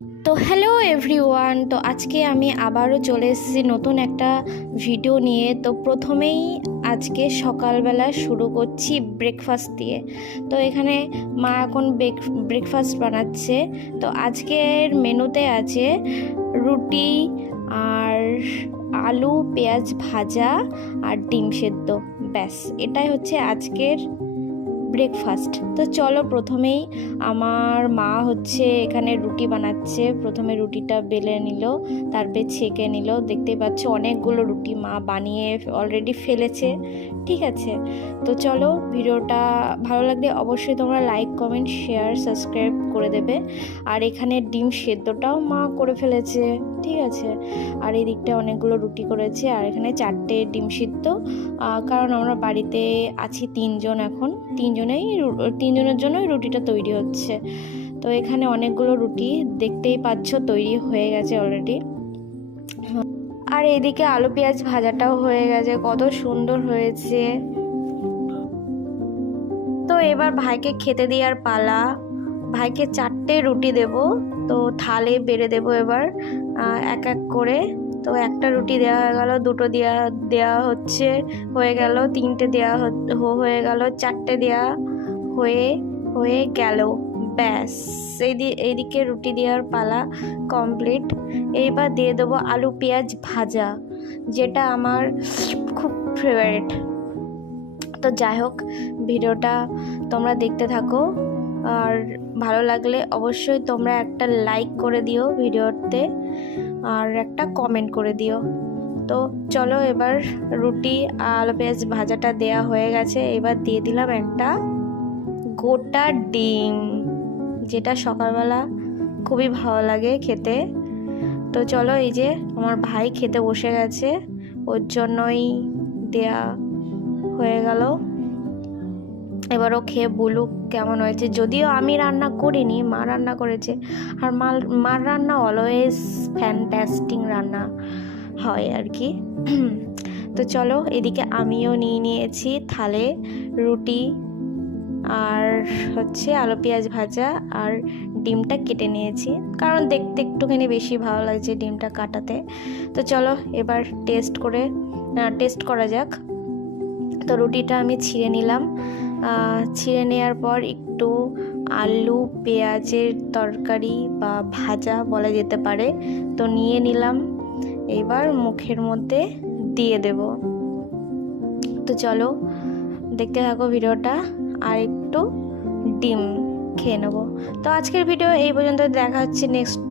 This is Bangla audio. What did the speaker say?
তো হ্যালো এভরিওয়ান, তো আজকে আমি আবারও চলে এসেছি নতুন একটা ভিডিও নিয়ে। তো প্রথমেই আজকে সকালবেলা শুরু করছি ব্রেকফাস্ট দিয়ে। তো এখানে মা এখন ব্রেকফাস্ট বানাচ্ছে। তো আজকের মেনুতে আছে রুটি আর আলু পেঁয়াজ ভাজা আর ডিম সেদ্ধ। ব্যাস, এটাই হচ্ছে আজকের ব্রেকফাস্ট। তো চলো, প্রথমেই আমার মা হচ্ছে এখানে রুটি বানাচ্ছে। প্রথমে রুটিটা বেলে নিল, তারপরে ছেঁকে নিল। দেখতেই পাচ্ছ অনেকগুলো রুটি মা বানিয়ে অলরেডি ফেলেছে। ঠিক আছে, তো চলো, ভিডিওটা ভালো লাগলে অবশ্যই তোমরা লাইক কমেন্ট শেয়ার সাবস্ক্রাইব করে দেবে। আর এখানে ডিম সেদ্ধটাও মা করে ফেলেছে। ঠিক আছে, আর এই দিকটা অনেকগুলো রুটি করেছে, আর এখানে 4টে ডিম সিদ্ধ। কারণ আমরা বাড়িতে আছি 3 জন, এখন তিনজনের জন্যই রুটিটা তৈরি হচ্ছে। তো এখানে অনেকগুলো রুটি দেখতেই পাচ্ছ তৈরি হয়ে গেছে অলরেডি। আর এদিকে আলু পেঁয়াজ ভাজাটাও হয়ে গেছে, কত সুন্দর হয়েছে। তো এবার ভাইকে খেতে দেওয়ার পালা। ভাইকে 4টে রুটি দেব, তো থালে বেড়ে দেব এবার এক এক করে। তো একটা রুটি দেওয়া হয়ে গেল, দুটো দেওয়া হচ্ছে হয়ে গেল, 3টে দেওয়া হয়ে গেল, 4টে দেওয়া হয়ে গেল। ব্যাস, এইদিকে রুটি দেওয়ার পালা কমপ্লিট। এইবার দিয়ে দেবো আলু পেঁয়াজ ভাজা, যেটা আমার খুব ফেভারিট। তো যাই হোক, ভিডিওটা তোমরা দেখতে থাকো, আর ভালো লাগলে অবশ্যই তোমরা একটা লাইক করে দিও ভিডিওতে, আর একটা কমেন্ট করে দিও। তো চলো, এবার রুটি আলু পেঁয়াজ ভাজাটা দেয়া হয়ে গেছে। এবার দিয়ে দিলাম একটা গোটা ডিম, যেটা সকালবেলা খুবই ভালো লাগে খেতে। তো চলো, এই যে আমার ভাই খেতে বসে গেছে, ওর জন্যই দেয়া হয়ে গেল। এবারও খেয়ে বলুক কেমন হয়েছে। যদিও আমি রান্না করিনি, মা রান্না করেছে, আর মার রান্না অলওয়েজ ফ্যান্টাস্টিক রান্না হয় আর কি। তো চলো, এদিকে আমিও নিয়েছি থালে রুটি আর হচ্ছে আলু পেঁয়াজ ভাজা, আর ডিমটা কেটে নিয়েছি, কারণ দেখতে একটুখানি বেশি ভালো লাগছে ডিমটা কাটাতে। তো চলো, এবার টেস্ট করা যাক। তো রুটিটা আমি ছিঁড়ে নিলাম। ছিঁড়ে নেওয়ার পর একটু আলু পেঁয়াজের তরকারি বা ভাজা বলা যেতে পারে, তো নিয়ে নিলাম। এবার মুখের মধ্যে দিয়ে দেব। তো চলো, দেখতে থাকো ভিডিওটা, আর একটু ডিম খেয়ে নেব। তো আজকের ভিডিও এই পর্যন্ত, দেখা হচ্ছে নেক্সট